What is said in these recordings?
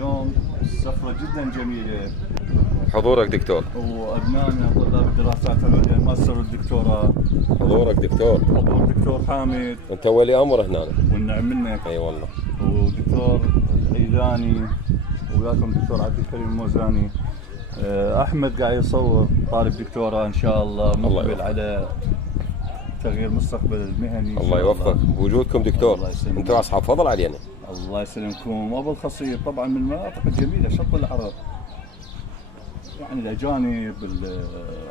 اليوم سفرة جدا جميلة، حضورك دكتور. وأبنائنا طلاب الدراسات العليا الماستر والدكتوراه. حضورك دكتور. حضور دكتور حامد انت ولي امر هنا. والنعم منك. اي والله. ودكتور عيداني، وياكم دكتور عبد الكريم الموزاني. احمد قاعد يصور طالب دكتوراه ان شاء الله، مقبل على تغيير مستقبل المهني. الله يوفقك بوجودكم دكتور، انتم اصحاب فضل علينا. الله يسلمكم. وابو الخصيب طبعا من المناطق الجميله، شط العرب، يعني الاجانب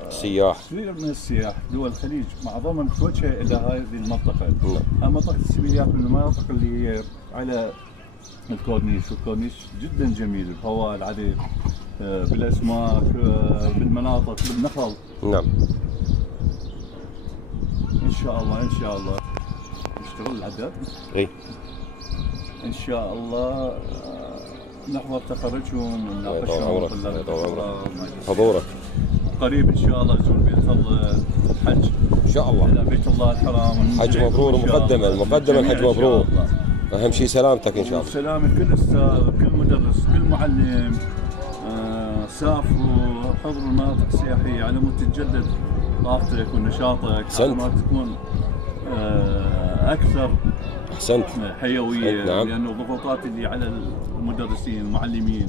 السياح، كثير من السياح دول الخليج معظمهم متوجهه الى هذه المنطقه. منطقه السبيليات من المناطق اللي هي على الكورنيش، والكورنيش جدا جميل، الهواء العذب، بالاسماك، بالمناطق، بالنخل. نعم. ان شاء الله ان شاء الله نشتغل العدد. اي ان شاء الله نحضر تخرجهم ونناقشهم. حضورك قريب ان شاء الله نزور بيت الحج ان شاء الله، الى بيت الله الحرام. حج مبرور. مقدما الحج مبرور. اهم شيء سلامتك ان شاء الله. سلامة كل استاذ، كل مدرس، كل معلم. سافروا، حضروا المناطق السياحيه على مود تتجدد طاقتك ونشاطك، على ما تكون اكثر احسنت حيويه. نعم. لانه الضغوطات اللي على المدرسين المعلمين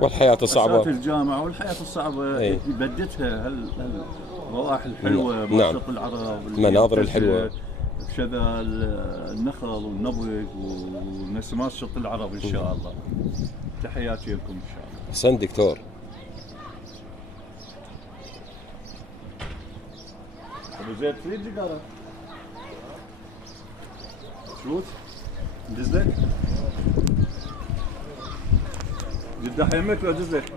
والحياه الصعبه، الجامعه والحياه الصعبه بدتها الروائح الحلوه، نعم. شط العرب، المناظر الحلوه، شذا النخل والنبق ونسمات شط العرب ان شاء الله. تحياتي لكم ان شاء الله. احسنت دكتور. ابو زيد تريد سيجاره؟ شوت دزلك قدام يمك ولا دزلك؟